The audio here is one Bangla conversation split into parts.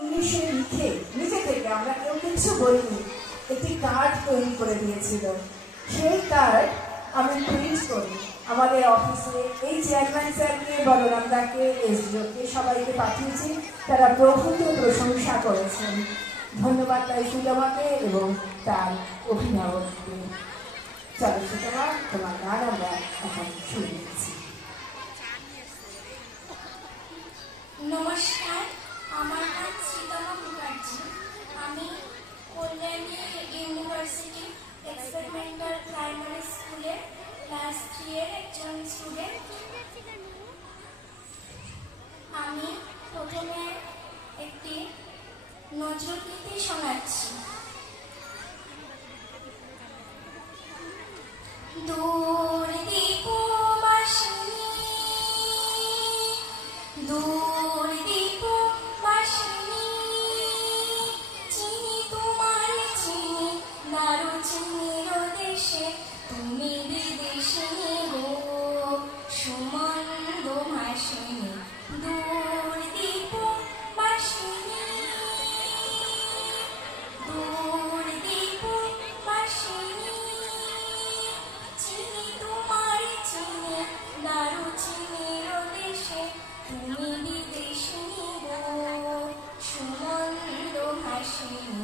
ইংলিশে লিখে নিজে থেকে আমরা কেউ কিছু বলিনি, একটি কার্ড তৈরি করে দিয়েছিল। সেই কার্ড আমি প্রিন্ট করি আমাদের অফিসে এই চেয়ারম্যান স্যারকে, বলরামদাকে, এসডিওকে সবাইকে পাঠিয়েছি। তারা প্রভূত প্রশংসা করেছেন। ধন্যবাদ তাই সুজামাকে এবং তার অভিভাবককে। চলো সুজামা, তোমার গান আমরা এখন শুনে নিচ্ছি। নমস্কার, আমার নাম শ্রীতমা মুখার্জি। আমি কল্যাণী ইউনিভার্সিটি এক্সপেরিমেন্টাল প্রাইমারি স্কুলে ক্লাস 3 এর একজন স্টুডেন্ট। আমি প্রথমে একটি নজরুলগীতি শোনাচ্ছি। দূর দীপবাসিনী, দূর দীপবাসিনী, চিনি তোমার চিনি, দারু চিনির দেশে, তুমি বিদেশিনী গো, সুমন্দ ভাসিনী। দূর দীপবাসিনী, দূর দীপবাসিনী, চিনি তোমার চিনি, দারু চিনির দেশে, তুমি বিদেশিনী গো, সুমন্দ ভাসিনী।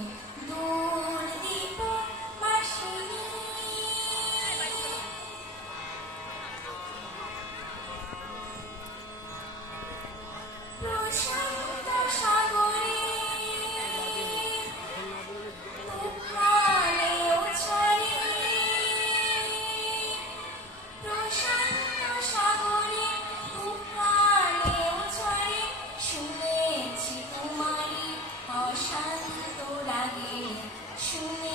দূর দীপবাসিনী। প্রশান্ত সাগরে তুফানে উছলে, প্রশান্ত সাগরে তুফানে উছলে, শুনেছি তোমারই অশান্ত রাগে, শুনে